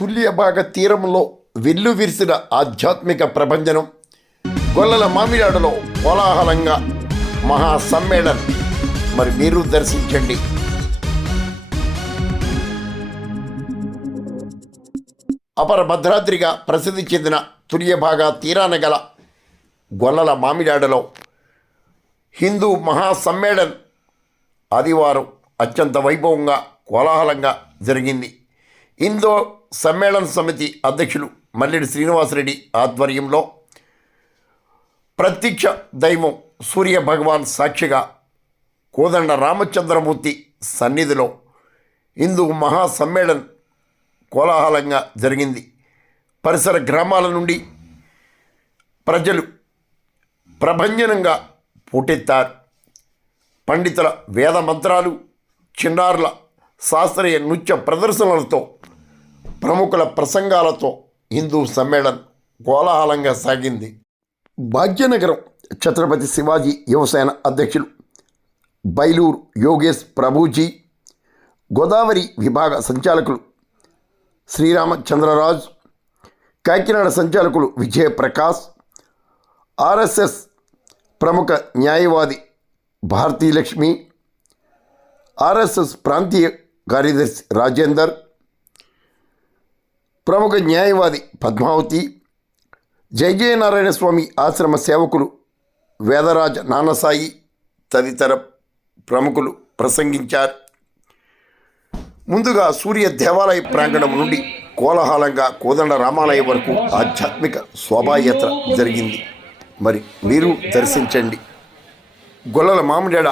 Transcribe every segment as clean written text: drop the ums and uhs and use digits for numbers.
తుల్యభాగ తీరంలో వెల్లువిరిసిన ఆధ్యాత్మిక ప్రభంజనం గొల్లల మామిడాడలో కోలాహలంగా మహాసమ్మేళనం మరి మీరు దర్శించండి. అపర భద్రాద్రిగా ప్రసిద్ధి చెందిన తుల్యభాగ తీరాన గల గొల్లల మామిడాడలో హిందూ మహాసమ్మేళనం ఆదివారం అత్యంత వైభవంగా కోలాహలంగా జరిగింది. హిందూ సమ్మేళన సమితి అధ్యక్షులు మల్లెడి శ్రీనివాసరెడ్డి ఆధ్వర్యంలో ప్రత్యక్ష దైవం సూర్య భగవాన్ సాక్షిగా కోదండ రామచంద్రమూర్తి సన్నిధిలో హిందూ మహాసమ్మేళనం కోలాహలంగా జరిగింది. పరిసర గ్రామాల నుండి ప్రజలు ప్రభంజనంగా పోటెత్తారు. పండితుల వేద మంత్రాలు, చిన్నారుల శాస్త్రీయ నృత్య ప్రదర్శనలతో, ప్రముఖుల ప్రసంగాలతో హిందూ సమ్మేళనం కోలాహలంగా సాగింది. భాగ్యనగరం ఛత్రపతి శివాజీ యువసేన అధ్యక్షులు బైలూరు యోగేష్ ప్రభుజీ, గోదావరి విభాగ సంచాలకులు శ్రీరామచంద్రరాజు, కాకినాడ సంచాలకులు విజయప్రకాష్, ఆర్ఎస్ఎస్ ప్రముఖ న్యాయవాది భారతీలక్ష్మి, ఆర్ఎస్ఎస్ ప్రాంతీయ కార్యదర్శి రాజేందర్, ప్రముఖ న్యాయవాది పద్మావతి, జయనారాయణ స్వామి ఆశ్రమ సేవకులు వేదరాజ నానసాయి తదితర ప్రముఖులు ప్రసంగించారు. ముందుగా సూర్య దేవాలయ ప్రాంగణం నుండి కోలాహలంగా కోదండ రామాలయం వరకు ఆధ్యాత్మిక శోభాయాత్ర జరిగింది. మరి మీరు దర్శించండి. గొల్లల మామిడాడ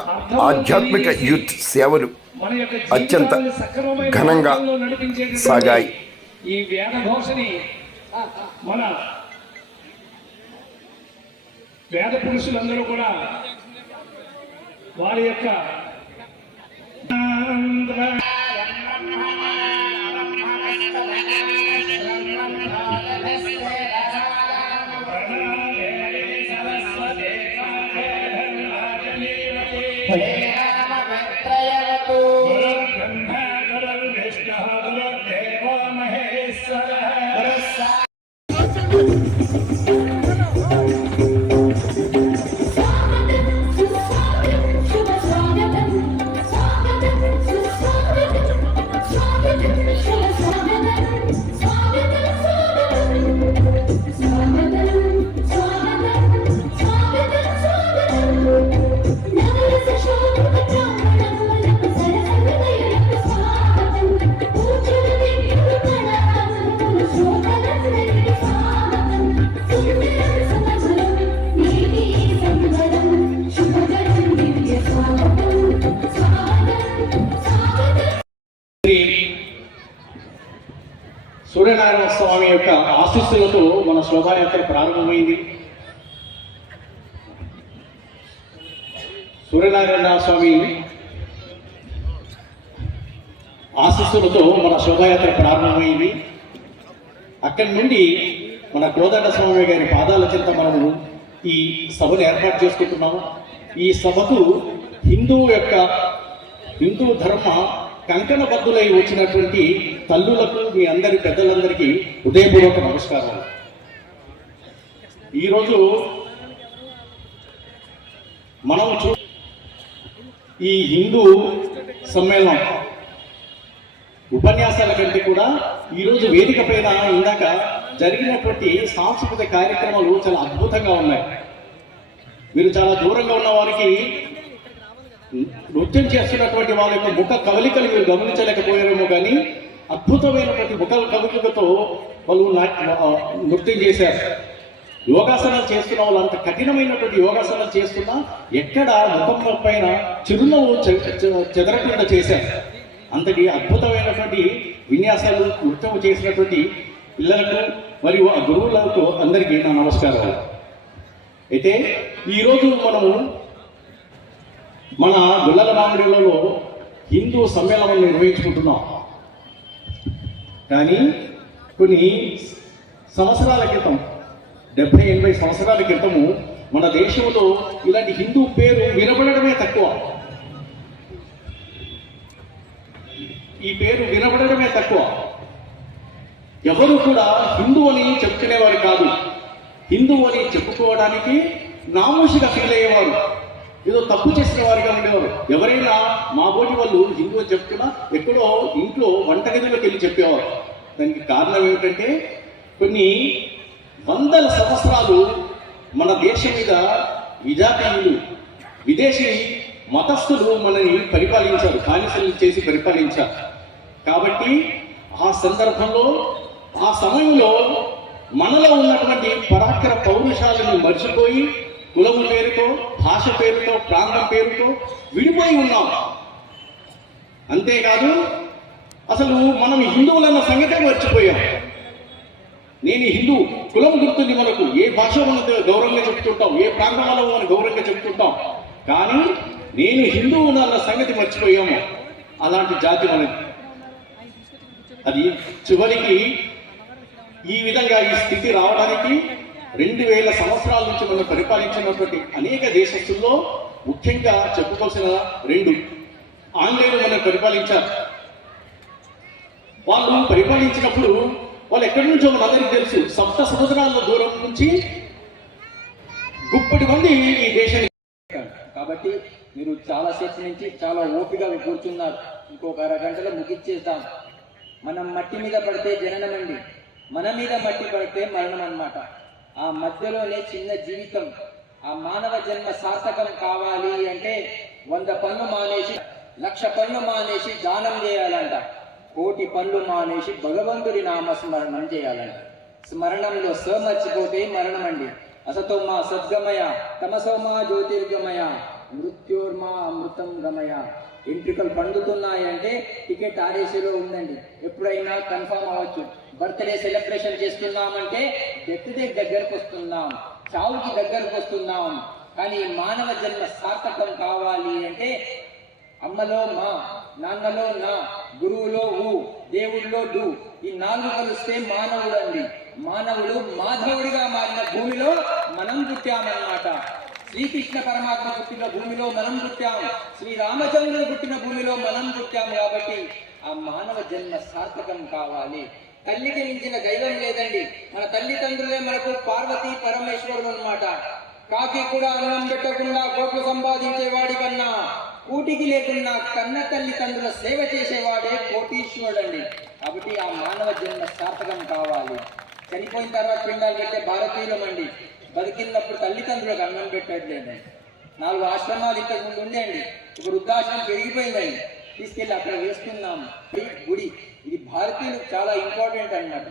ఆధ్యాత్మిక యూత్ సేవలు అత్యంత ఘనంగా సాగాయి. ఈ వేద ఘోషని మన వేద పురుషులందరూ కూడా వారి యొక్క సూర్యనారాయణ స్వామి యొక్క ఆశీస్సులతో మన శోభాయాత్ర ప్రారంభమైంది. సూర్యనారాయణ స్వామి ఆశీస్సులతో మన శోభాయాత్ర ప్రారంభమైంది. అక్కడి నుండి మన కోదండ స్వామి గారి పాదాల చెంత మనము ఈ సభను ఏర్పాటు చేసుకుంటున్నాము. ఈ సభకు హిందూ ధర్మ కంకణబద్ధులై వచ్చినటువంటి తల్లులకు, మీ అందరి పెద్దలందరికీ హృదయపూర్వక నమస్కారాలు. ఈరోజు మనం ఈ హిందూ సమ్మేళనం ఉపన్యాసాల కంటే కూడా ఈరోజు వేదిక పైన ఇందాక జరిగినటువంటి సాంస్కృతిక కార్యక్రమాలు చాలా అద్భుతంగా ఉన్నాయి. మీరు చాలా దూరంగా ఉన్న వారికి నృత్యం చేస్తున్నటువంటి వాళ్ళ యొక్క ముఖ కవలికలు మీరు గమనించలేకపోయారేమో, కానీ అద్భుతమైనటువంటి ముఖ కవలికలతో వాళ్ళు నృత్యం చేశారు. యోగాసనాలు చేస్తున్న వాళ్ళు అంత కఠినమైనటువంటి యోగాసనాలు చేస్తున్నా ఎక్కడ ముఖం పైన చిరునవ్వు చెదరకుండా చేశారు. అంతటి అద్భుతమైనటువంటి విన్యాసాలు నృత్యం చేసినటువంటి పిల్లలకు మరియు ఆ గురువులకు అందరికీ నా నమస్కారాలు. అయితే ఈరోజు మనము మన గొల్లల మామిడిలో హిందూ సమ్మేళనం నిర్వహించుకుంటున్నాం. కానీ కొన్ని సంవత్సరాల క్రితం 70-80 సంవత్సరాల క్రితము మన దేశంలో ఇలాంటి హిందూ పేరు వినబడమే తక్కువ. ఈ పేరు వినబడమే తక్కువ. ఎవరు కూడా హిందూ అని చెప్పుకునేవారు కాదు. హిందూ అని చెప్పుకోవడానికి నామోషిగా ఫీల్ అయ్యేవారు, ఏదో తప్పు చేసిన వారిగా ఉండేవారు. ఎవరైనా మా బోటి వాళ్ళు హిందూ అని చెప్తున్నా ఎక్కడో ఇంట్లో వంటగదిలోకి వెళ్ళి చెప్పేవారు. దానికి కారణం ఏమిటంటే కొన్ని వందల సంవత్సరాలు మన దేశం మీద విజాతీయులు, విదేశీ మతస్థులు మనని పరిపాలించారు, బానిసలు చేసి పరిపాలించారు. కాబట్టి ఆ సందర్భంలో, ఆ సమయంలో మనలో ఉన్నటువంటి పరాక్రమ పౌరుషాలను మర్చిపోయి కులము పేరుతో, భాష పేరుతో, ప్రాంతం పేరుతో విడిపోయి ఉన్నాం. అంతేకాదు అసలు మనం హిందువులన్న సంగతే మర్చిపోయాం. నేను హిందూ కులం గుర్తుంది మనకు, ఏ భాష మనం గౌరవంగా చెప్తుంటాం, ఏ ప్రాంతం వల్ల మనం గౌరవంగా చెప్తుంటాం. కానీ నేను హిందువును అన్న సంగతి మర్చిపోయాము. అలాంటి జాతి మనది. అది చివరికి ఈ విధంగా ఈ స్థితి రావడానికి 2000 సంవత్సరాల నుంచి మనం పరిపాలించినటువంటి అనేక దేశస్తుల్లో ముఖ్యంగా చెప్పుకోవాల్సిన 2 ఆంగ్లేయులు మనం పరిపాలించారు. వాళ్ళు పరిపాలించినప్పుడు వాళ్ళు ఎక్కడి నుంచో మనందరికీ తెలుసు, 7 సముద్రాల దూరం నుంచి గుప్పటి మంది ఈ దేశానికి. కాబట్టి మీరు చాలా సేపు నుంచి చాలా ఓపికగా కూర్చున్నారు. ఇంకొక అరగంటలో ముగిచ్చేస్తాం. మనం మట్టి మీద పడితే జననమండి, మన మీద మట్టి పడితే మరణం అన్నమాట. ఆ మధ్యలోనే చిన్న జీవితం. ఆ మానవ జన్మ సార్థకం కావాలి అంటే 100 పనులు మానేసి, 1,00,000 పనులు మానేసి దానం చేయాలంట. 1,00,00,000 పనులు మానేసి భగవంతుడి నామస్మరణం చేయాలంట. స్మరణంలో మర్చిపోతే మరణం అండి. అసతోమా సద్గమయ, తమసోమా జ్యోతిర్గమయ, మృత్యోర్మా అమృతం గమయ. ఎంట్రికలు పండుతున్నాయంటే టికెట్ ఆర్ఏసీలో ఉందండి, ఎప్పుడైనా కన్ఫర్మ్ అవ్వచ్చు. బర్త్డే సెలబ్రేషన్ చేస్తున్నామంటే డెత్ దగ్గరకు వస్తున్నాం, చావుకి దగ్గరకు వస్తున్నాం. కానీ మానవ జన్మ సార్థకం కావాలి అంటే అమ్మలో మా, నాన్నలో నా, గురువులో ఊ, దేవుడిలో డు, ఈ 4 కలిస్తే మానవుడు అండి. మానవుడు మాధవుడిగా మారిన భూమిలో మనం పుట్టామన్నమాట. శ్రీకృష్ణ పరమాత్మ పుట్టిన భూమిలో మనం పుట్టాం, శ్రీరామచంద్రుడు పుట్టిన భూమిలో మనం పుట్టాము. కాబట్టి ఆ మానవ జన్మ సార్థకం కావాలి. తల్లికి మించిన దైవం లేదండి. మన తల్లిదండ్రులే మనకు పార్వతీ పరమేశ్వరుడు అన్నమాట. కాకి కూడా అన్నం పెట్టకుండా కోట్లు సంపాదించేవాడి కన్నా కూటికి లేకున్నా కన్న తల్లిదండ్రుల సేవ చేసేవాడే కోటీశ్వరుడు అండి. కాబట్టి ఆ మానవ జన్మ సార్థకం కావాలి. చనిపోయిన తర్వాత పిండాలు పెట్టే భారతీయులం అండి. బతికినప్పుడు తల్లిదండ్రులకు అన్నం పెట్టట్లేదండి. 4 ఆశ్రమాలు ఇంతకు ముందు ఉండేయండి, ఒక వృద్ధాశ్రమం పెరిగిపోయిందండి, తీసుకెళ్ళి అక్కడ వేస్తున్నాం. గుడి ఇది భారతీయులకు చాలా ఇంపార్టెంట్ అన్నమాట.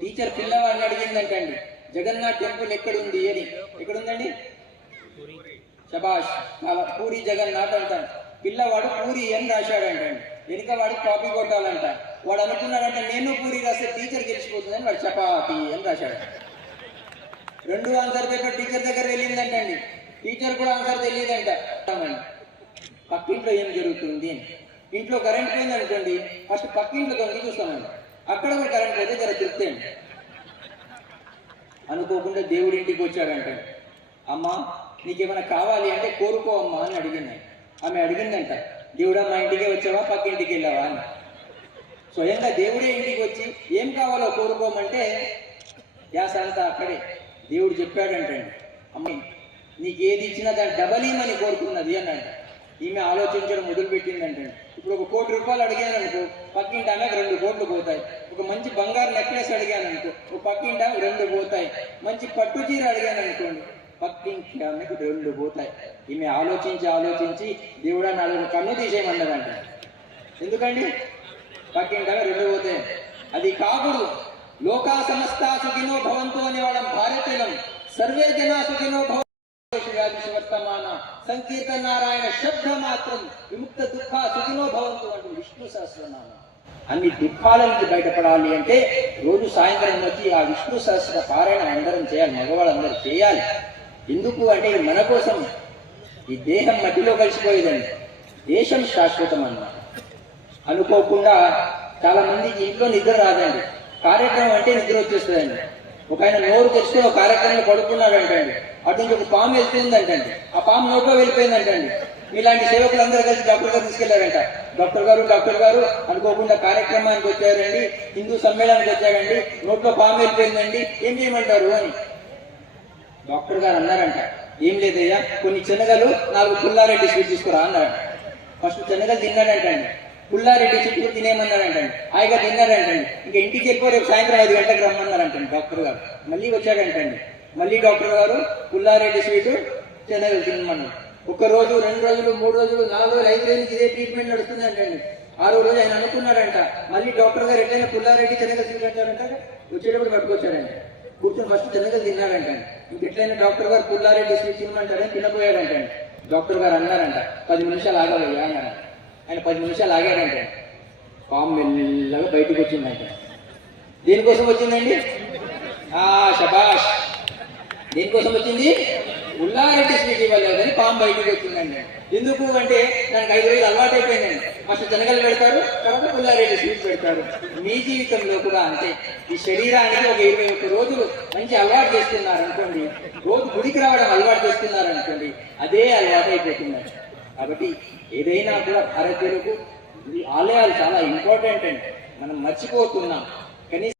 టీచర్ పిల్లవాడిని అడిగిందంటండి, జగన్నాథ్ టెంపుల్ ఎక్కడుంది అని. ఎక్కడుందండి? శబాష్, పూరి జగన్నాథ్ అంటాడు. పిల్లవాడు పూరి అని రాశాడంటండి, వెనుక వాడు కాపీ కొట్టాలంట. వాడు అనుకున్నాడంటే నేను పూరి రాస్తే టీచర్ గెలిచిపోతుందని వాడు చపాతి అని రాశాడు. 2 ఆన్సర్ పేపర్ టీచర్ దగ్గర వెళ్ళిందంటండి, టీచర్ కూడా ఆన్సర్ తెలియదంట. పక్కింట్లో ఏం జరుగుతుంది అని. ఇంట్లో కరెంట్ పోయింది అనుకోండి, ఫస్ట్ పక్కింట్లో దొంగి చూస్తామండి, అక్కడ కూడా కరెంట్ పోతే జర తృప్తి. అనుకోకుండా దేవుడి ఇంటికి వచ్చాడంట. అమ్మ నీకేమైనా కావాలి అంటే కోరుకో అమ్మా అని అడిగింది. ఆమె అడిగిందంట, దేవుడా మా ఇంటికే వచ్చావా పక్కింటికి వెళ్ళావా అని. స్వయంగా దేవుడే ఇంటికి వచ్చి ఏం కావాలో కోరుకోమంటే గ్యాస్ అంతా అక్కడే. దేవుడు చెప్పాడంటండి, అమ్మ నీకు ఏది ఇచ్చినా దాన్ని డబల్ ఇమ్మని కోరుకున్నది అనంట. ఈమె ఆలోచించడం మొదలుపెట్టిందంటండి. ఇప్పుడు 1 కోటి రూపాయలు అడిగాను అనుకో, పక్కింటి ఆమెకు 2 కోట్లు పోతాయి. ఒక మంచి బంగారు నెక్లెస్ అడిగాను అనుకో, ఒక పక్కింటి ఆమె 2 పోతాయి. మంచి పట్టు చీర అడిగాను అనుకోండి, పక్కింటి ఆమెకు 2 పోతాయి. ఈమె ఆలోచించి దేవుడా 4 కన్ను తీసేయమన్నదంట. ఎందుకండి? పక్కింటి ఆమె 2 పోతాయి. అది కాకూడదు. లోకా సమస్త సుఖినో భవంతు అనేవాళ్ళం భారతీయులం. సర్వే జనా సుఖినో భవంతు వర్తమాన సంకీర్తన నారాయణ శబ్ద మాత్రం విముక్త దుఃఖ సుఖినో భవంతు అంటూ విష్ణు సహస్రనామం. అన్ని దుఃఖాల నుంచి బయటపడాలి అంటే రోజు సాయంత్రం వచ్చి ఆ విష్ణు సహస్ర పారాయణ అందరం చేయాలి, మగవాళ్ళందరూ చేయాలి. ఎందుకు అంటే మన కోసం. ఈ దేహం మట్టిలో కలిసిపోయేదండి, దేశం శాశ్వతం అన్నమాట. అనుకోకుండా చాలా మందికి ఇంట్లో నిద్ర రాదండి, కార్యక్రమం అంటే నిద్ర వచ్చేస్తుందండి. ఒక ఆయన నోరు తెచ్చుకొని ఒక కార్యక్రమంలో పడుకున్నాడు అంటండి, అటు నుంచి ఒక పాము వెళ్తుందంటండి, ఆ పాము నోట్లో వెళ్ళిపోయిందంటండి. ఇలాంటి సేవకులందరూ కలిసి డాక్టర్ గారు తీసుకెళ్లారంట. డాక్టర్ గారు అనుకోకుండా కార్యక్రమానికి వచ్చారండి, హిందూ సమ్మేళనానికి వచ్చారండి, నోట్లో పాము వెళ్ళిపోయిందండి, ఏం చేయమంటారు అని. డాక్టర్ గారు అన్నారంట, ఏం లేదయ్యా, కొన్ని శనగలు 4 పుల్లారెడ్డి స్వీట్ తీసుకురా అన్నారంట. ఫస్ట్ శనగలు తిన్నాడంటండి, పుల్లారెడ్డి స్వీట్ కూడా తినేయమన్నారంటండి, హాయిగా తిన్నారంటండి. ఇంకా ఇంటికి వెళ్ళిపో, రేపు సాయంత్రం 5 గంటలకు రమ్మన్నారంటండి డాక్టర్ గారు. మళ్ళీ వచ్చాడంటండి, మళ్ళీ డాక్టర్ గారు పుల్లారెడ్డి స్వీట్ శనగలు తినమన్నారు. 1 రోజు, 2 రోజులు, 3 రోజులు, 4 రోజులు, 5 రోజులు ఇదే ట్రీట్మెంట్ నడుస్తుందంటండి. 6వ రోజు ఆయన అనుకున్నాడంట, మళ్ళీ డాక్టర్ గారు ఎట్లయినా పుల్లారెడ్డి శనగలు స్వీట్ అంటారంట. వచ్చేటప్పుడు పట్టుకొచ్చాడండి, కూర్చొని ఫస్ట్ శనగలు తిన్నాడంటండి. ఇంకెట్లయినా డాక్టర్ గారు పుల్లారెడ్డి స్వీట్ తినమంటారని తినపోయాడంటండి. డాక్టర్ గారు అన్నారంట, 10 నిమిషాలు ఆగవయ్యా అన్నారంట. ఆయన 10 నిమిషాలు ఆగాడంటే పాము మెల్లగా బయటకు వచ్చిందంట. దేనికోసం వచ్చిందండి? శబాష్, దేనికోసం వచ్చింది? పుల్లారెడ్డి స్వీట్ ఇవ్వలేదని పాము బయటకు వచ్చిందండి. ఎందుకు అంటే దానికి 5 రోజులు అలవాటు అయిపోయిందండి. ఫస్ట్ శనగలు పెడతారు, తర్వాత పుల్లారెడ్డి స్వీట్ పెడతారు. మీ జీవితంలో కూడా అంతే. ఈ శరీరానికి ఒక 21 రోజులు మంచి అలవాటు చేస్తున్నారు అనుకోండి, రోజు గుడికి రావడం అలవాటు చేస్తున్నారు అనుకోండి, అదే అలవాటు అయిపోతుందండి. కాబట్టి ఏదైనా కూడా భారతీయులకు ఈ ఆలయాలు చాలా ఇంపార్టెంట్ అండి, మనం మర్చిపోతున్నాం. కనీసం